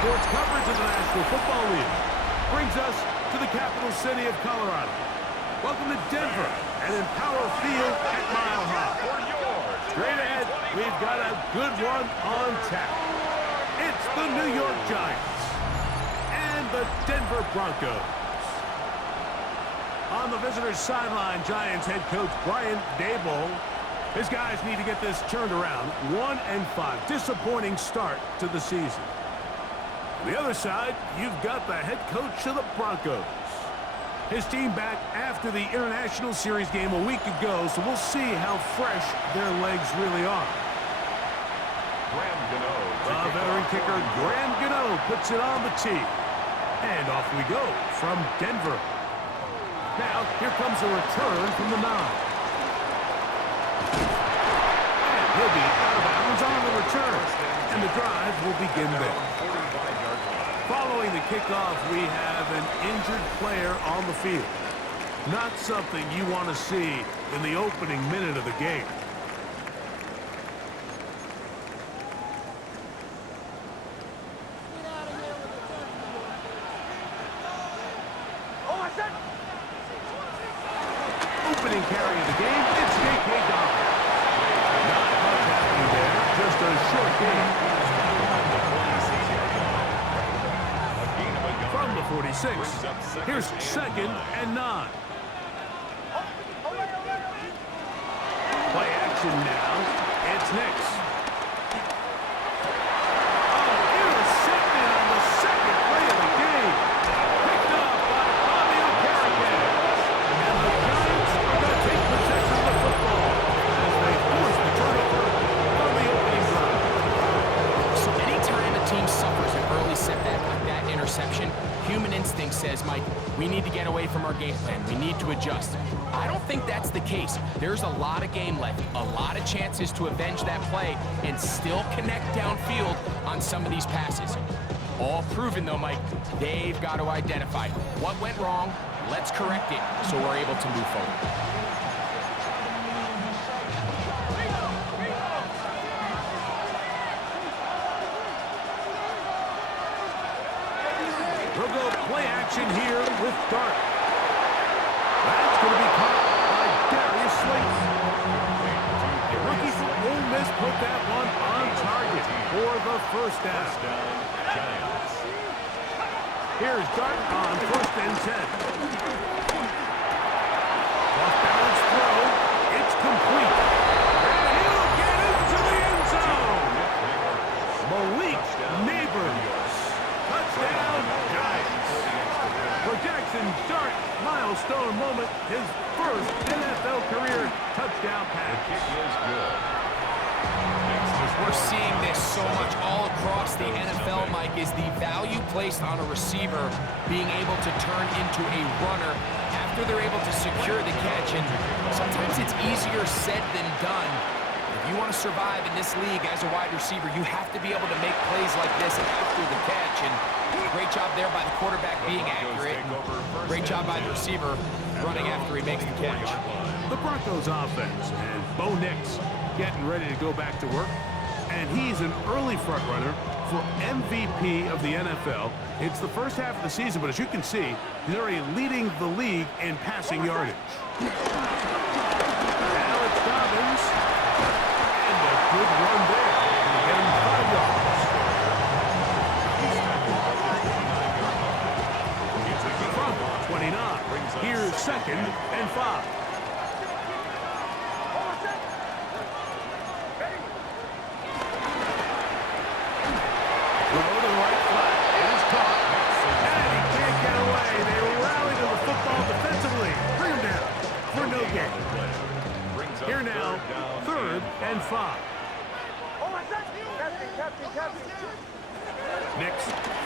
sports coverage of the National Football League. Brings us to the capital city of Colorado. Welcome to Denver and Empower Field at Mile High. Straight ahead, we've got a good one on tap. It's the New York Giants and the Denver Broncos. On the visitors' sideline, Giants head coach Brian Daboll. His guys need to get this turned around. 1-5. Disappointing start to the season. On the other side, you've got the head coach of the Broncos. His team back after the International Series game a week ago, so we'll see how fresh their legs really are. The veteran kicker, Graham Gano, puts it on the tee. And off we go from Denver. Now, here comes a return from the 9. And he'll be out of bounds on the return. And the drive will begin there. Following the kickoff, we have an injured player on the field. Not something you want to see in the opening minute of the game. Opening carry of the game, it's J.K. Dobbins. Not much happening there, just a short game. From the 46, here's 2nd and 9. Play action now, it's Nix. Oh, intercepted on the second play of the game. Picked up by Bobby O'Carrigan. And the Giants are going to take possession of the football as they force the turnover on the opening drive. So anytime a team suffers an early setback like that interception, human instinct says, Mike, we need to get away from our game plan. We need to adjust. I don't think that's the case. There's a lot of game left, a lot of chances to avenge that play and still connect downfield on some of these passes. All proven, though, Mike, they've got to identify what went wrong, let's correct it so we're able to move forward. We'll go play action here with Dart. That's going to be caught by Darius Slayton. The rookie from Ole Miss put that one on target for the first down. Here's Dart on 1st and 10. Off-balance throw. It's complete. And he'll get into the end zone. Malik Neighbors. Touchdown, Giants. For Jackson Dart, milestone moment, his first NFL career touchdown pass. We're seeing this so much all across the NFL, Mike, is the value placed on a receiver being able to turn into a runner after they're able to secure the catch. And sometimes it's easier said than done. If you want to survive in this league as a wide receiver, you have to be able to make plays like this after the catch. And great job there by the quarterback being accurate. And great job by the receiver running after he makes the catch. The Broncos offense and Bo Nix getting ready to go back to work. And he's an early front runner for MVP of the NFL. It's the first half of the season, but as you can see, he's already leading the league in passing yardage. Alex Dobbins. And a good run there to get him 5 yards. From 29, here's 2nd and 5. Here now, 3rd and 5. Nix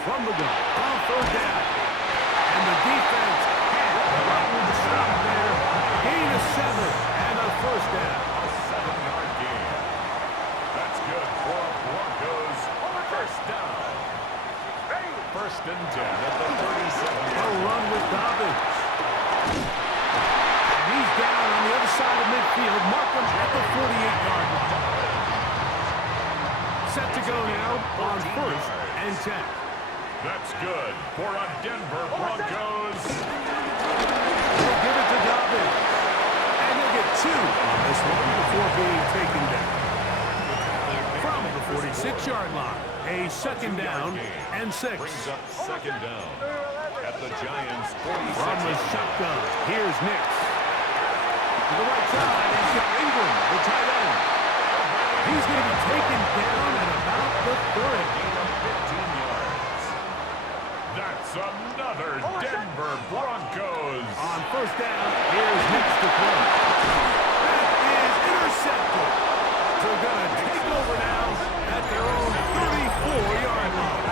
from the gun on 3rd down. And the defense had gotten the stop there. Gain of 7 and a 1st down. A 7-yard gain. That's good for Broncos. 1st down. 1st and 10 at the 37. A run with Dobbins. He's down on the other side of midfield. Markham at the 48-yard line. Set to go now on 1st and 10. That's good for a Denver Broncos. He'll give it to Dobbins. And he'll get 2 on this one before being taken down. From the 46-yard line, a second down and 6. Brings up second down at the Giants' 46. From the shotgun, here's Nix. To the right side, he's got Ingram, the tight end. He's going to be taken down at about the 30. Gain of 15 yards. That's another Denver Broncos. On first down, here's Nix to throw. That is intercepted. So they're going to take over now at their own 34-yard line.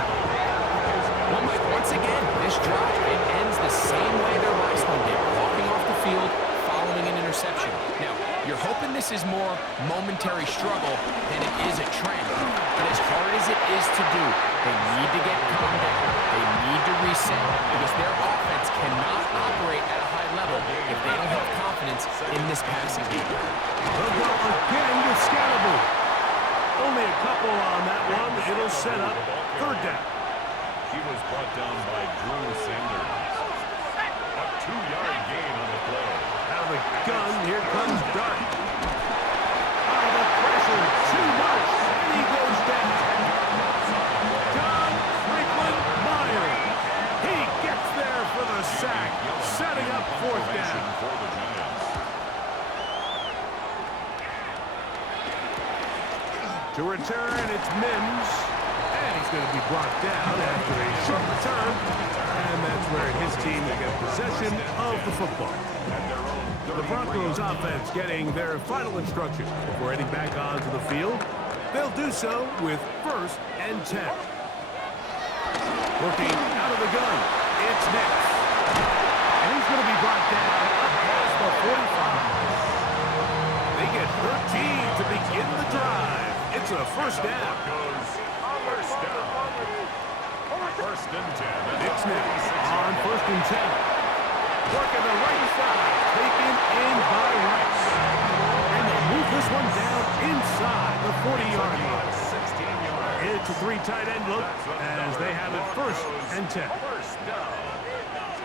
Well, Mike, once again, this drive, it ends the same way their last one did, walking off the field, following an interception. Now, you're hoping this is more momentary struggle than it is a trend. But as hard as it is to do, they need to get calm down. They need to reset because their offense cannot operate at a high level if they don't have confidence in this passing game. They'll go again with Scalaboo. Only a couple on that one. It'll set up third down. He was brought down by Drew Sanders. A 2-yard gain on the play. Out of the gun, here comes Dart. Out of the pressure, too much, and he goes down. John Franklin Myers. He gets there for the sack, setting up fourth down. For the Giants. To return, it's Mims. And he's going to be brought down after a short return. And that's where his team will get possession of the football. The Broncos offense getting their final instruction before heading back onto the field. They'll do so with 1st and 10. Looking out of the gun, it's Nix. And he's going to be brought down up past the 45. They get 13 to begin the drive. It's a first down. First down. First and 10. Nix now on 1st and 10. Working the right side, taken in by Rice. And they move this one down inside the 40-yard line. 16 yards. It's a 3 tight end look as they have it 1st and 10. First down.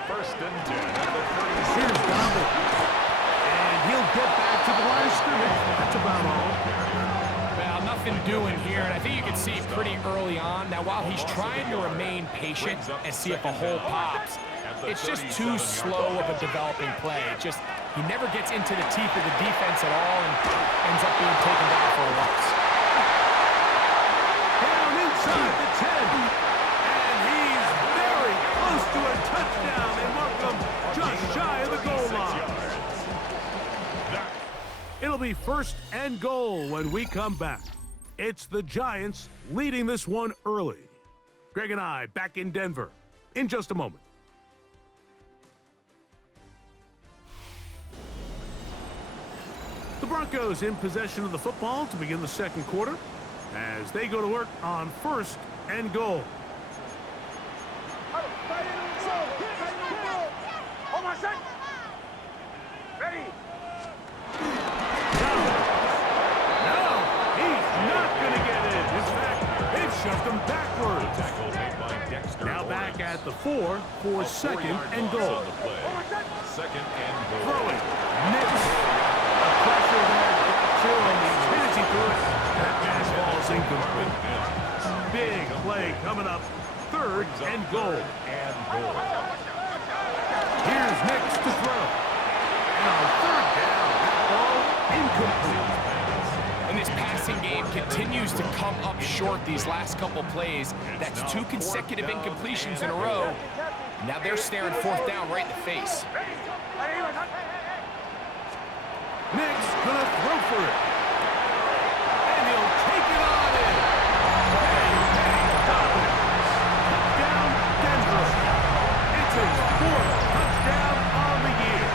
First and 10 at the 36. Here's Dobbins. And he'll get back to the line of scrimmage. That's about all. Well, nothing doing here, and I think you can see pretty early on. Now, while he's trying to remain patient and see if a hole pops, it's just too slow of a developing play. He never gets into the teeth of the defense at all and ends up being taken down for a loss. Down inside the 10. And he's very close to a touchdown. They mark him just shy of the goal line. It'll be 1st and goal when we come back. It's the Giants leading this one early. Greg and I back in Denver in just a moment. The Broncos in possession of the football to begin the second quarter as they go to work on 1st and goal. Ready? No, he's not going to get it. In fact, they've shoved him backwards. Tackle made by Dexter Now Lawrence. back at the 4 for 2nd and goal. On the play. Second and goal. Throwing. Nix. A pressure there. Got to him. As he threw it, that pass falls incomplete. Big play coming up. 3rd and goal. And goal. Here's Nix to throw. And on 3rd down, that ball incomplete. And this passing game continues to come up short these last couple plays. That's 2 consecutive incompletions in a row. Now they're staring 4th down right in the face. Nix gonna throw for it. And he'll take it on in. Dobbins. Touchdown, Denver. It's his 4th touchdown on the year.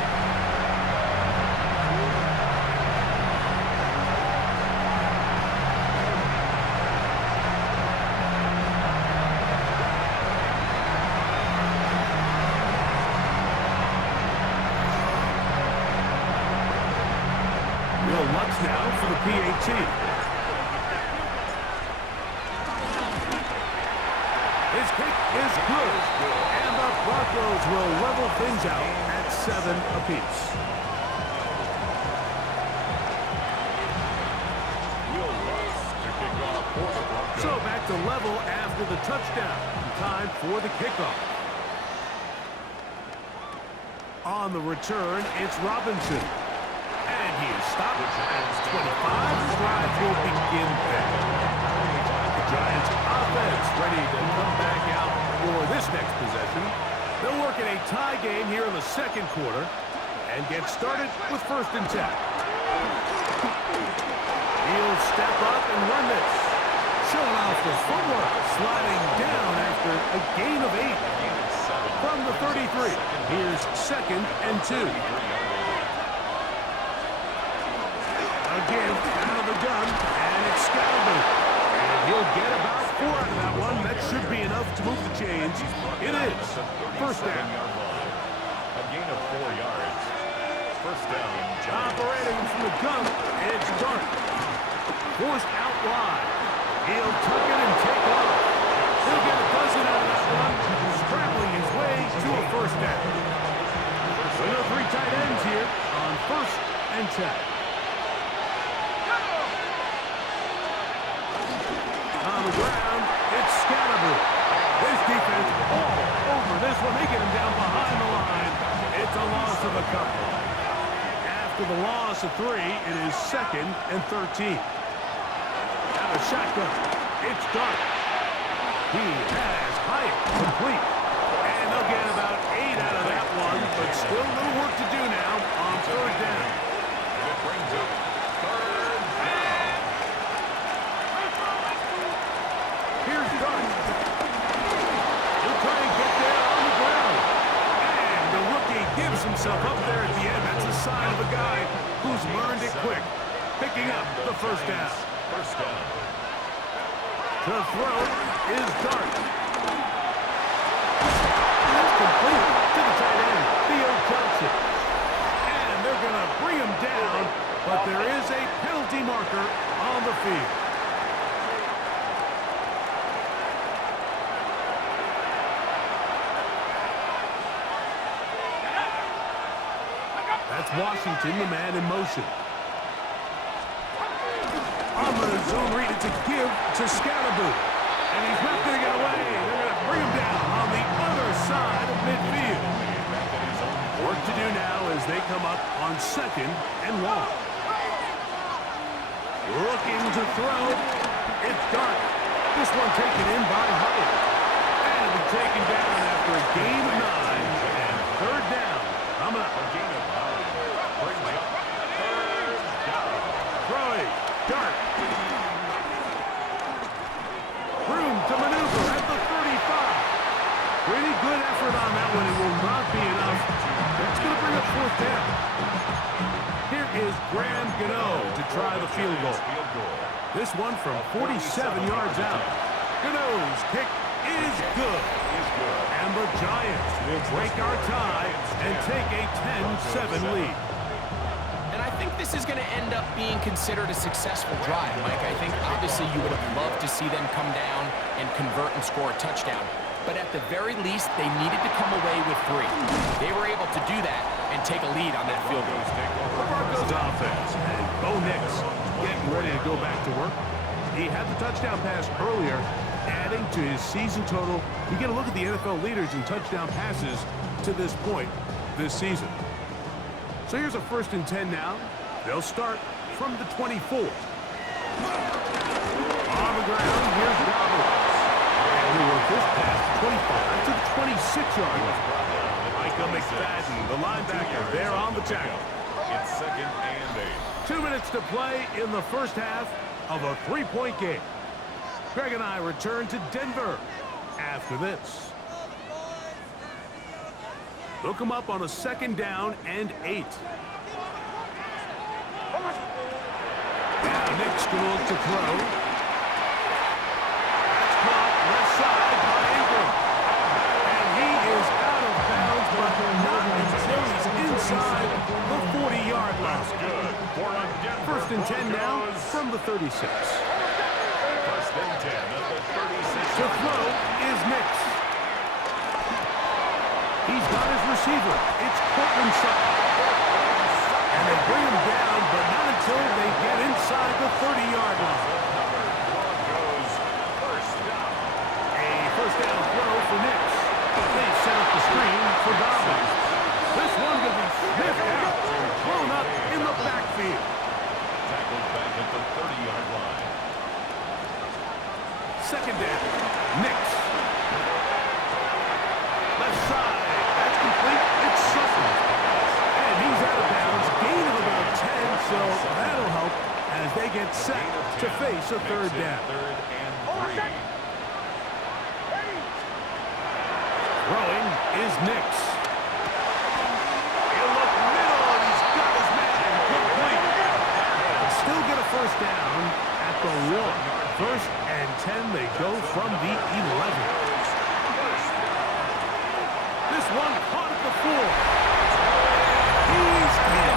Will Lutz now for the PAT. His kick is good. And the Broncos will level things out at 7 apiece. So back to level after the touchdown. Time for the kickoff. On the return, it's Robinson. And he is stopped at 25. The drive will begin there. The Giants offense ready to come back out for this next possession. They'll work in a tie game here in the second quarter and get started with 1st and 10. He'll step up and run this. Showing off the footwork, sliding down after a gain of 8. From the 33, here's 2nd and 2. Again, out of the gun, and it's Scalaboo. And he'll get about 4 out of that one. That should be enough to move the chains. It is 1st down. A gain of 4 yards. 1st down. Operating from the gun, it's Dart. Forced out wide. He'll tuck it and take off. He'll get a dozen out of that one, scrambling his way to a 1st down. So there are 3 tight ends here on 1st and 10. On the ground, it's Scalaboo. His defense all over this one. They get him down behind the line. It's a loss of a couple. After the loss of 3, it is 2nd and 13. Out of shotgun, it's Dart. He has Hyatt complete. And they'll get about 8 out of that one, but still a little work to do now on 3rd down. It brings up 3rd down. Here's Dart. He'll try and get there on the ground. And the rookie gives himself up there at the end. That's a sign of a guy who's learned it quick. Picking up the 1st down. 1st down. To throw is Dart. That's complete to the tight end, Theo Johnson. And they're going to bring him down, but there is a penalty marker on the field. That's Washington, the man in motion. On the zone read, it's a give to Scalaboo. And he's not going to get away. They're going to bring him down on the other side of midfield. Work to do now as they come up on 2nd and long. Looking to throw. It's Dart. This one taken in by Hyatt. And it'll be taken down after a gain of 9. And 3rd down. Coming up. A gain of 9. Brings up 3rd down. Throwing. Dart. Room to maneuver at the 35. Pretty good effort on that one. It will not be enough. That's going to bring up 4th down. Here is Graham Gano to try the field goal. This one from 47 yards out. Gano's kick is good. And the Giants will break our tie and take a 10-7 lead. And I think this is going to end up being considered a successful drive, Mike. I think obviously you would have loved to see them come down and convert and score a touchdown. But at the very least, they needed to come away with 3. They were able to do that and take a lead on that field goal. The Broncos offense, and Bo Nix getting ready to go back to work. He had the touchdown pass earlier, adding to his season total. You get a look at the NFL leaders in touchdown passes to this point this season. So here's a 1st and 10 now. They'll start from the 24. On the ground, here's Roberts. And he'll work this pass 25 to the 26-yard line. Micah McFadden, the linebacker, there on the tackle. It's 2nd and 8. 2 minutes to play in the 1st half of a 3-point game. Greg and I return to Denver after this. They'll come up on a 2nd down and 8. Now Nick's going to look to throw. That's caught left side by Ingram. And he is out of bounds, but not until he's inside the 40-yard line. Good. 1st and 10 now from the 36. 1st and 10 at the 36. To throw is Nick. receiver, it's Cortland Sutton. And they bring him down, but not until they get inside the 30-yard line. A first down throw for Nix. They set up the screen for Dobbins. This one will be sniffed out, thrown up in the backfield. Tackled back at the 30-yard line. Second down, Nix. Left side, that's complete. It's Sutton. And he's out of bounds. Gain of about 10, so that'll help as they get set to face a third down. Third and 3. Throwing is Nix. He'll look middle, and he's got his man complete. Still get a first down at the 1. First and 10, they go from the 11. This one caught at the 4. He's in.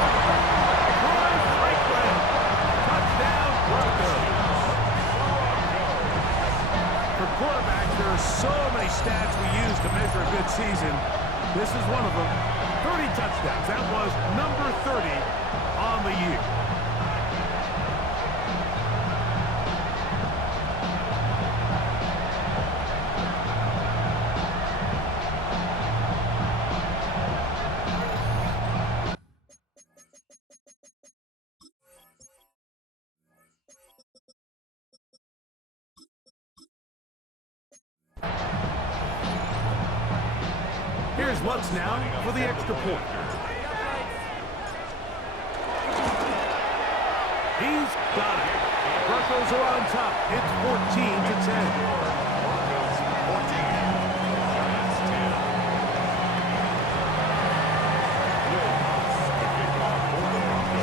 Brian Franklin. Touchdown, Broncos. For quarterbacks, there are so many stats we use to measure a good season. This is one of them. 30 touchdowns. That was number 30 on the year. Here's Lutz now for the extra point. He's got it. Broncos are on top. It's 14-10. Broncos 14. Giants 10.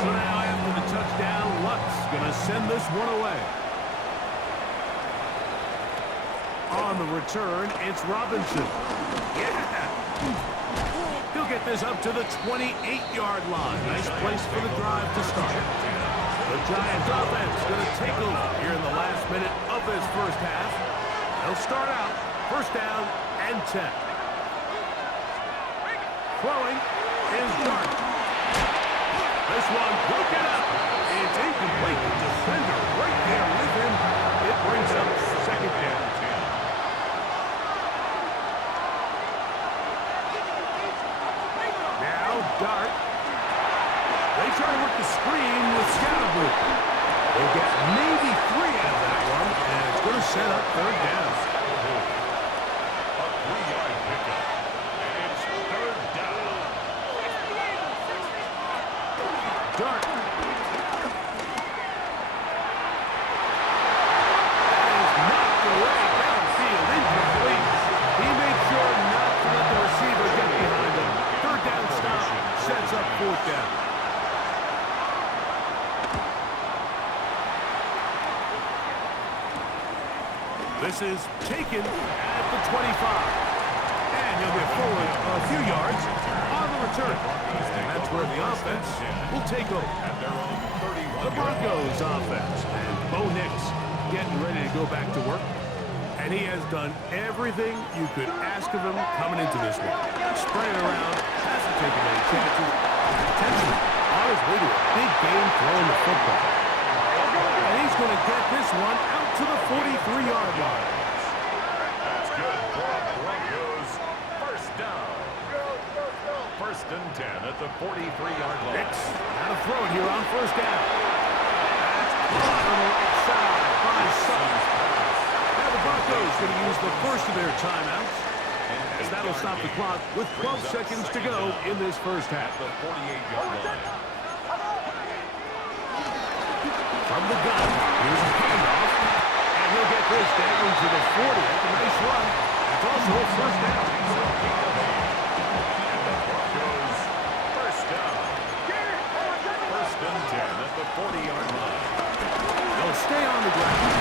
So now after the touchdown, Lutz gonna send this one away. On the return, it's Robinson. Yeah. He'll get this up to the 28-yard line. Nice place for the drive to start. The Giants offense going to take over here in the last minute of this first half. They'll start out first down and 10. Throwing is Dart. This one broken up. It's incomplete. The defender right there with him. It brings up second down. Dart. They try to work the screen with Scatterboot. They'll get maybe 3 out of that one, and it's going to set up third down. A 3-yard pickup. And it's third down. Dart. That is knocked away downfield, incomplete. He made sure not to let the receiver get behind him. Third down stop sets up fourth down. This is taken at the 25. And he'll get forward a few yards on the return. And that's where the offense will take over. At their own 31. The Broncos offense. And Bo Nix getting ready to go back to work. And he has done everything you could ask of him coming into this one. Spraying around, hasn't taken any chances, potentially on his way to a big game throwing the football. And he's going to get this one out to the 43-yard line. That's good for Broncos. First down. First and 10 at the 43-yard line. Nix, now to throw it here on first down. That's caught on the right side by Sutton. Now the Broncos going to use the first of their timeouts, as that'll stop the clock with 12 seconds to go in this first half. The 48-yard line. From the gun, here's a handoff, and he'll get this down to the 40. That's a nice run. It's also a first down. And the Broncos first down. First and 10 at the 40-yard line. They'll stay on the ground.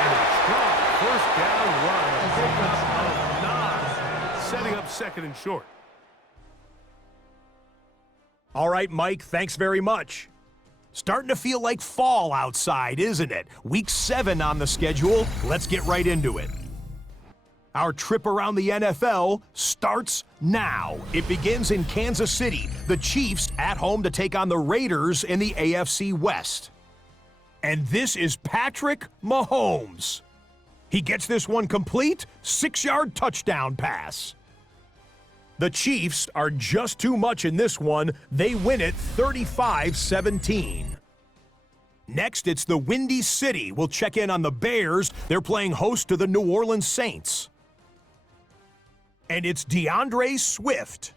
And a strong first down run. A pickup of 9, setting up second and short. All right, Mike, thanks very much. Starting to feel like fall outside, isn't it? Week 7 on the schedule. Let's get right into it. Our trip around the NFL starts now. It begins in Kansas City. The Chiefs at home to take on the Raiders in the AFC West. And this is Patrick Mahomes. He gets this one complete, 6-yard touchdown pass. The Chiefs are just too much in this one. They win it 35-17. Next, it's the Windy City. We'll check in on the Bears. They're playing host to the New Orleans Saints. And it's DeAndre Swift.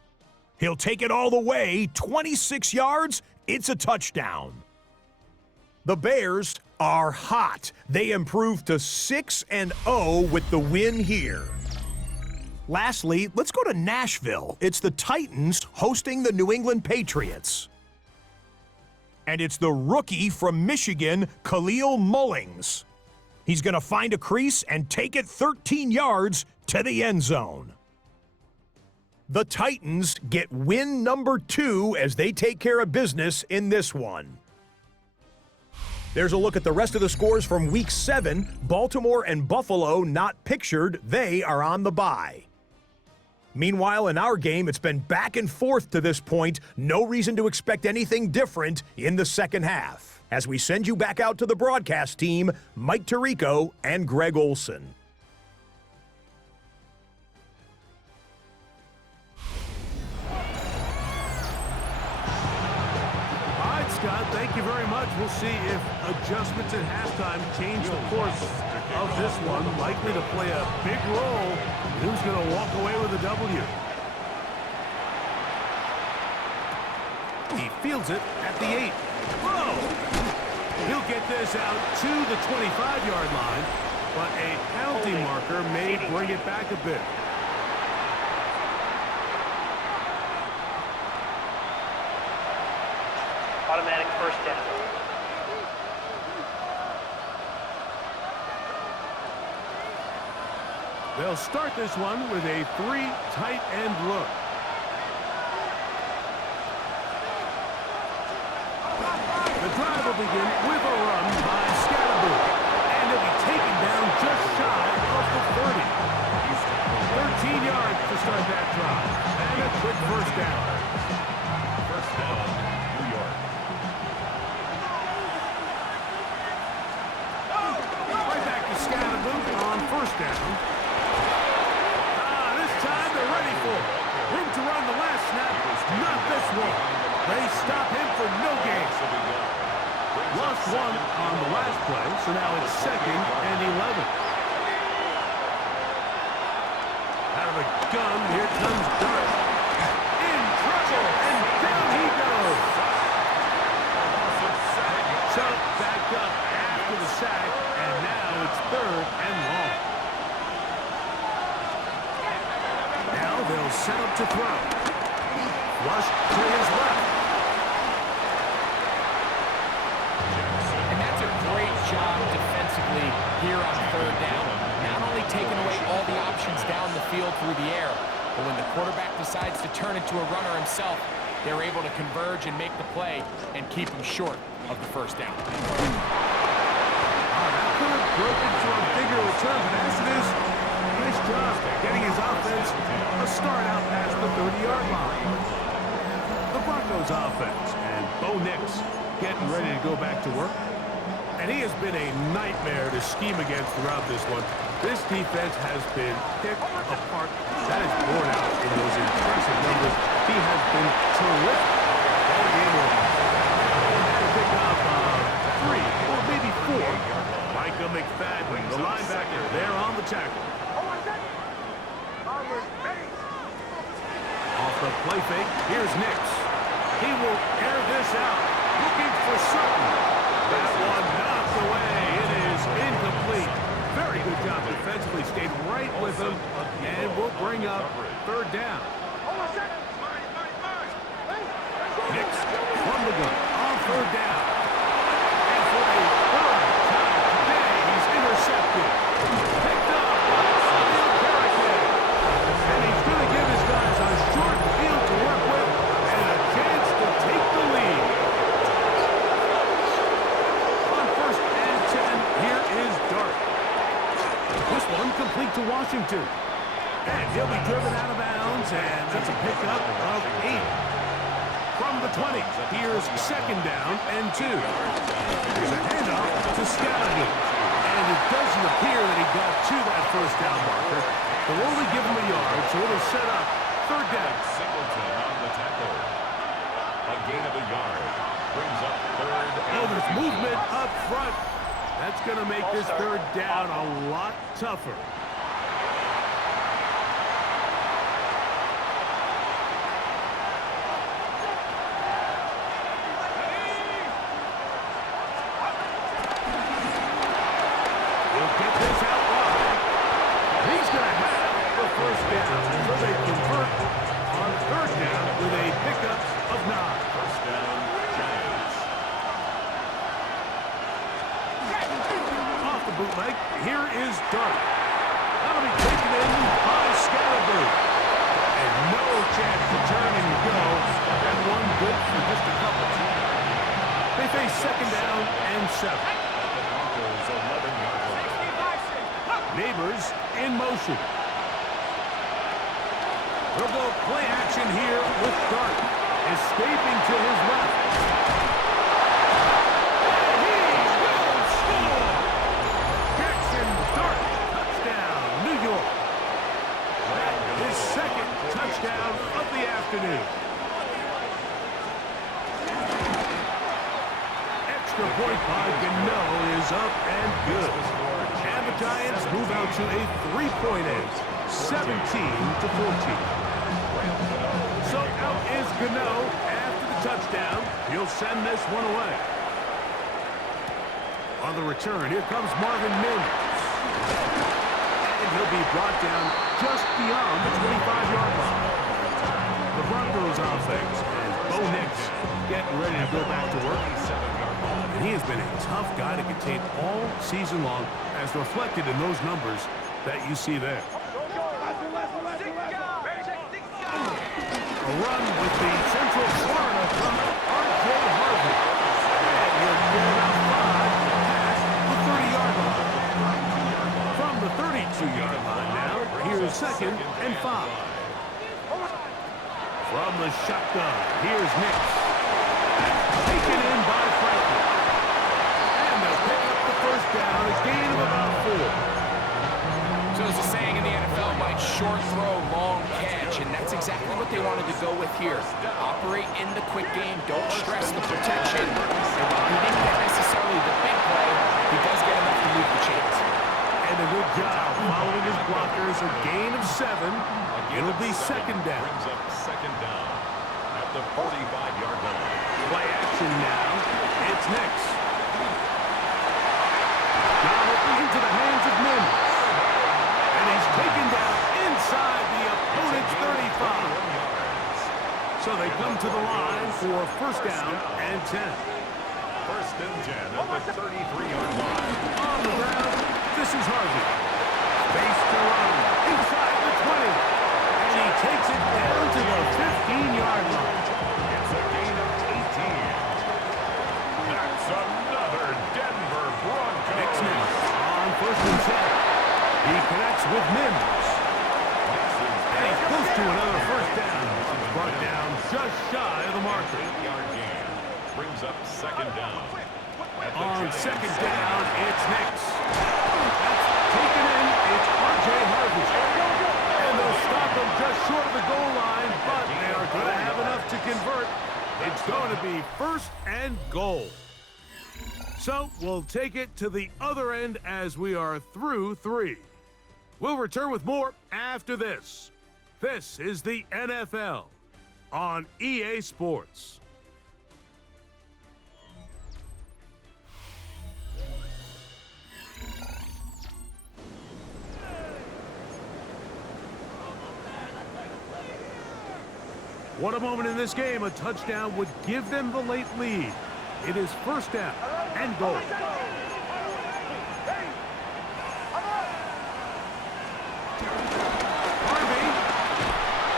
He'll take it all the way, 26 yards, it's a touchdown. The Bears are hot. They improved to 6-0 with the win here. Lastly, let's go to Nashville. It's the Titans hosting the New England Patriots. And it's the rookie from Michigan, Khalil Mullings. He's going to find a crease and take it 13 yards to the end zone. The Titans get win number 2 as they take care of business in this one. There's a look at the rest of the scores from Week 7. Baltimore and Buffalo not pictured. They are on the bye. Meanwhile, in our game, it's been back and forth to this point. No reason to expect anything different in the second half. As we send you back out to the broadcast team, Mike Tirico and Greg Olson. Scott, thank you very much. We'll see if adjustments at halftime change the course of this one. Likely to play a big role. Who's going to walk away with a W? He fields it at the 8. Whoa! He'll get this out to the 25-yard line, but a penalty marker may bring it back a bit. Automatic first down. They'll start this one with a 3 tight end look. The drive will begin with a run by Scatterboo, and he'll be taken down just shy of the 30. 13 yards to start that drive, and a quick first down. First down, New York. Right back to Scatterboo on first down. This time they're ready for it. Room to run the last snap. Not this one. They stop him for no gain. Lost one on the last play, so now it's 2nd and 11. Out of the gun, here comes Dart. In trouble, and down he goes. So back up after the sack, and now it's 3rd and long. Now they'll set up to throw. Flush to his left. And that's a great job defensively here on 3rd down. Not only taking away all the options down the field through the air, but when the quarterback decides to turn into a runner himself, they're able to converge and make the play and keep him short of the first down. That could have broken for a bigger return, but as it is, nice job getting his offense a start out past the 30-yard line. The Broncos offense, and Bo Nix getting ready to go back to work. And he has been a nightmare to scheme against throughout this one. This defense has been picked apart. That is borne out in those impressive numbers. He has been terrific all game long. And pick up 3 or maybe 4. Micah McFadden, the linebacker, there on the tackle. Off the play fake, here's Nix. He will air this out, looking for Sutton. That one knocked away. It is incomplete. Very good job defensively. Stayed right with him, and will bring up 3rd down. Nix from the gun on 3rd down. And for a 3rd time today, he's intercepted. Picked up by Samuel Carrigan. And he's going to give his guys a short field to work with and a chance to take the lead. On 1st and 10, here is Dart. This one complete to Washington. And he'll be driven out of bounds, and that's a pickup of 8. From the 20, here's second down and 2. Here's a handoff to Scallagher. And it doesn't appear that he got to that first down marker. They'll only give him a yard, so it'll set up third down. Singleton on the tackle. A gain of a yard. Brings up third. Oh, there's movement up front. That's going to make this third down a lot tougher. He'll get this out wide. He's going to have the first down. So they convert on third down with a pickup of 9. First down, Giants. Off the bootleg, here is Dart. That'll be taken in by Scallagher. And no chance to turn and go. And one good for just a couple. They face second down and 7. The Broncos 11-yard line. Neighbors in motion. They'll go play action here with Dart. Escaping to his left. And he will score! Jackson Dart, touchdown, New York. That is second touchdown of the afternoon. Extra point by Gano is up and good. And the Giants move out to a 3-point edge, 17-14. So out is Gano after the touchdown. He'll send this one away. On the return, here comes Marvin Mims. And he'll be brought down just beyond the 25-yard line. The Broncos offense and Bo Nix getting ready to go back to work. And he has been a tough guy to contain all season long, as reflected in those numbers that you see there. A run with the Central Florida from R.J. Harvey. And he'll get about 5 past the 30-yard line. From the 32-yard line now, here's second and 5. From the shotgun, here's Nix. Taken in by Franklin. And they'll pick up the first down, a gain of about 4. So there's a saying in the NFL, Mike, short throw, long catch, and that's exactly what they wanted to go with here. Operate in the quick game, don't stress the protection. And while he didn't get necessarily the big play, he does get enough to move the chains. And a good job following his blockers, a gain of 7. It'll be second down. Brings up second down at the 45-yard line. Play action now. It's Nix. Got it into the hands of Mims. And he's taken down inside the opponent's 35. So they come to the line for first down and 10. First and 10 at the 33-yard line. On the ground, this is Harvey. Space to run inside the 20. And he takes it down to the 15-yard line. It's a gain of 18. That's another Denver Broncos. Nix now on first and 10. He connects with Mims. And he's close to another first down. He's brought down just shy of the marker. 8-yard gain. Brings up second down. On second down, it's Nix. That's taken in. It's R.J. Harvey. And they'll stop him just short of the goal line, but they are going to have enough to convert. It's going to be first and goal. So we'll take it to the other end as we are through 3. We'll return with more after this. This is the NFL on EA Sports. What a moment in this game. A touchdown would give them the late lead. It is first down and goal. Harvey.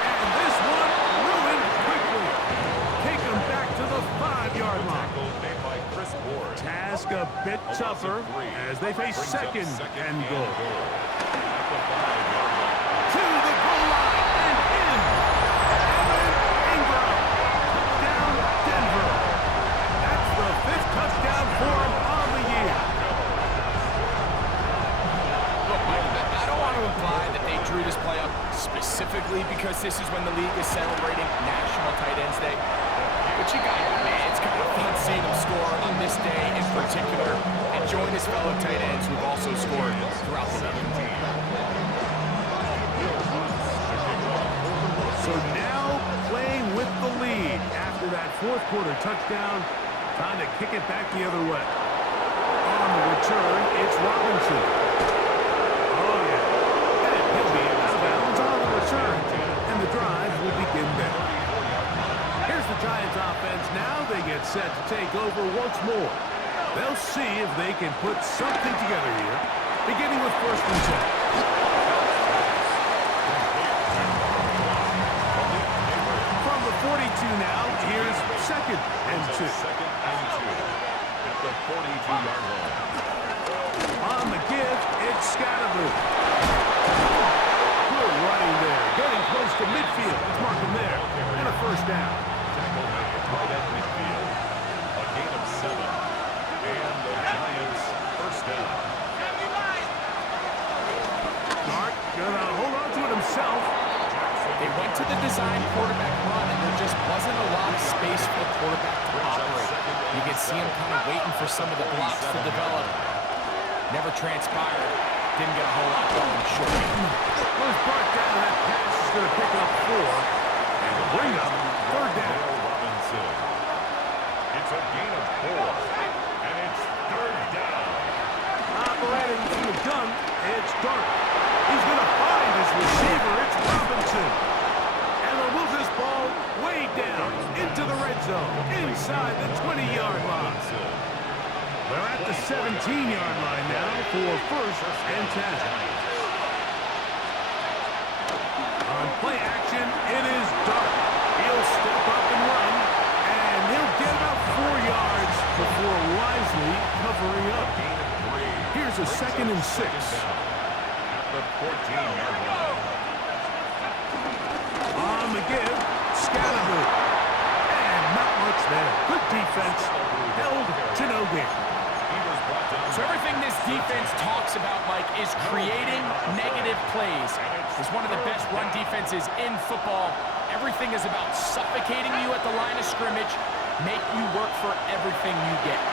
And this one ruined quickly. Take him back to the 5-yard line. Task a bit tougher as they face second and goal. To the drew this play up specifically because this is when the league is celebrating National Tight Ends Day. But you got it, man. It's kind of fun seeing him score on this day in particular and join his fellow tight ends who've also scored throughout the league. So now playing with the lead after that fourth quarter touchdown, time to kick it back the other way. On the return, it's Robinson. Oh, yeah. And he'll be out of bounds on the return, and the drive will begin there. Here's the Giants offense now. They get set to take over once more. They'll see if they can put something together here, beginning with 1st and 10. From the 42 now, here's 2nd and 2. 2nd and 2 at the 42-yard line. On the give, it's Scatterby. Good running there, getting close to midfield. Let's mark him there, and a 1st down. Tackle made right at midfield. A gain of 7. And the Giants 1st down. Clark gonna hold on to it himself. They went to the design quarterback run, and there just wasn't a lot of space for the quarterback to operate. You can see him kind of waiting for some of the blocks to develop. Never transpired. Didn't get a whole lot going short. Was brought down. That pass is going to pick up 4 and bring up 3rd down. Robinson. It's a gain of 4, and it's 3rd down. Operating from the gun, it's Dark. He's going to find his receiver. It's Robinson. And they'll move this ball way down into the red zone, inside the 20-yard line. They're at the 17-yard line now for 1st and 10. On play action, it is Dark. He'll step up and run, and he'll get about 4 yards before wisely covering up. Here's a 2nd and 6. At the 14-yard line. On the give, Scatterby. And not much there. Good defense. Held to no gain. So everything this defense talks about, Mike, is creating negative plays. It's one of the best run defenses in football. Everything is about suffocating you at the line of scrimmage, make you work for everything you get.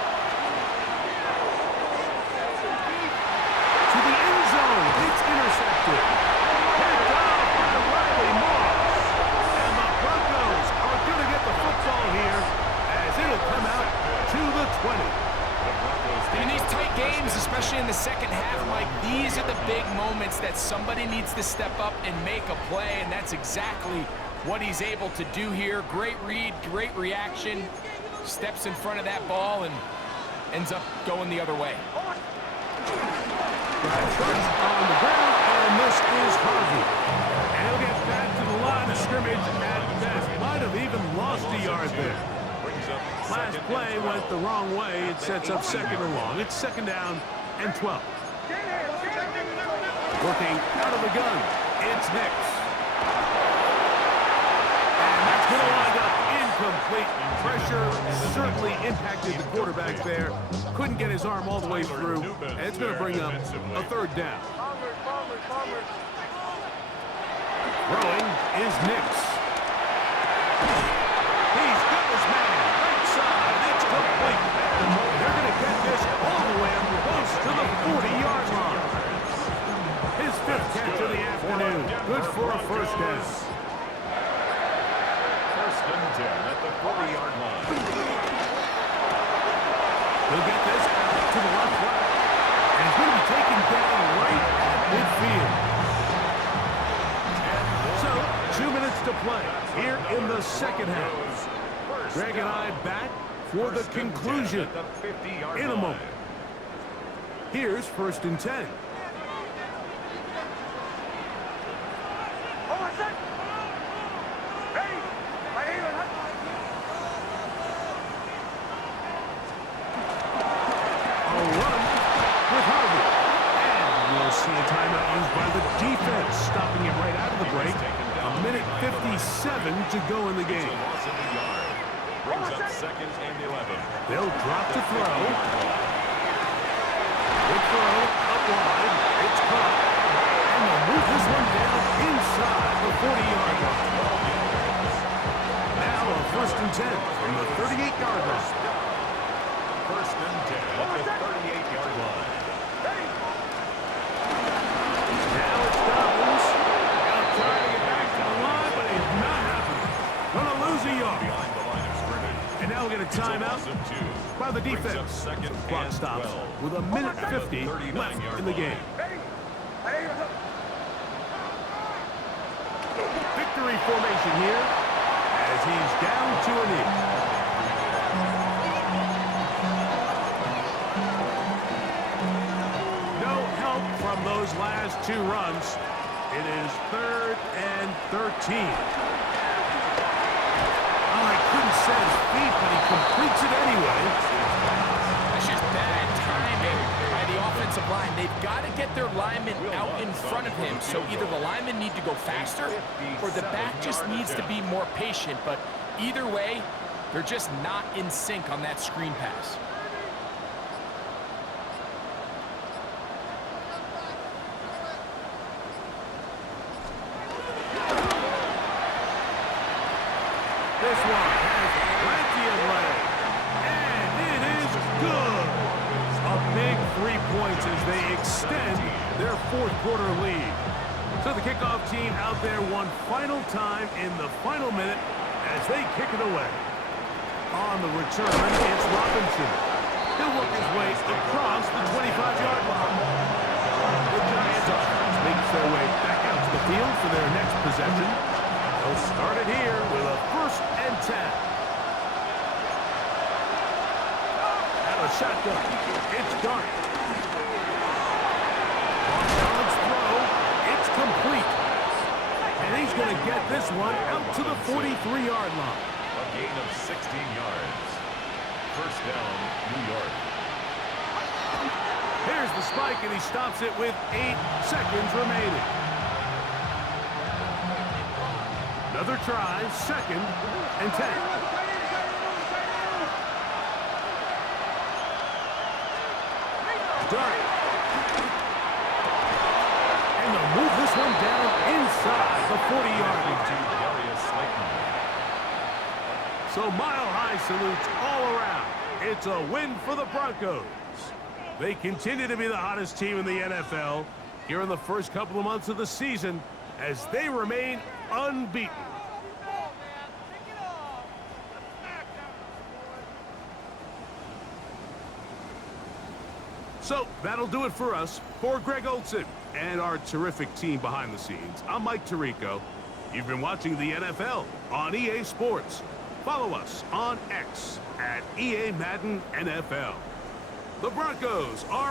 To the end zone, it's intercepted. Picked off by Riley Moss. And the Broncos are going to get the football here as it'll come out to the 20. In these tight games, especially in the second half, Mike, these are the big moments that somebody needs to step up and make a play, and that's exactly what he's able to do here. Great read, great reaction, steps in front of that ball and ends up going the other way. Starts on the ground, and this is Harvey. And he'll get back to the line of scrimmage at best. Might have even lost a yard there. Last play went the wrong way. It sets up 2nd and long. It's 2nd down and 12. Working out of the gun, it's Nix. And that's going to wind up incomplete. Pressure certainly impacted the quarterback there. Couldn't get his arm all the way through. And it's going to bring up a 3rd down. Throwing is Nix. He's got his man. Right side. It's complete. They're going to get this all the way up close to the 40-yard line. His 5th catch of the afternoon. Good for a 1st down. 1st and 10 at the 40-yard line. He'll get this out to the left flat. And he's going to be taken down right at midfield. So, 2 minutes to play here in the second half. Greg and I back for the conclusion in a moment. Here's 1st and 10. See a timeout used by the defense, stopping him right out of the break. A minute 57 to go in the game. Brings up 2nd and 11. They'll drop to throw. Good throw, up wide. It's caught. And they'll move this one down timeout by the defense. The clock stops with 1:50 left in the game. Victory formation here as he's down to a knee. No help from those last 2 runs. It is 3rd and 13. Oh, I couldn't set his feet, but he completes it anyway. That's just bad timing by the offensive line. They've got to get their linemen out in front of him, so either the linemen need to go faster or the back just needs to be more patient. But either way, they're just not in sync on that screen pass. This one has plenty of leg, and it is good. A big 3 points as they extend their 4th quarter lead. So the kickoff team out there one final time in the final minute as they kick it away. On the return, it's Robinson. He'll work his way across the 25-yard line. The Giants make their way back out to the field for their next possession. They'll start it here with a 1st and 10. Out of shotgun. It's Dart. Off-balance throw. It's complete. And he's going to get this one out to the 43-yard line. A gain of 16 yards. 1st down, New York. Here's the spike, and he stops it with 8 seconds remaining. Another try, 2nd and 10. Dart. And they'll move this one down inside the 40-yard line. So mile-high salutes all around. It's a win for the Broncos. They continue to be the hottest team in the NFL here in the first couple of months of the season as they remain unbeaten. So that'll do it for us. For Greg Olsen and our terrific team behind the scenes, I'm Mike Tirico. You've been watching the NFL on EA Sports. Follow us on X at EA Madden NFL. The Broncos are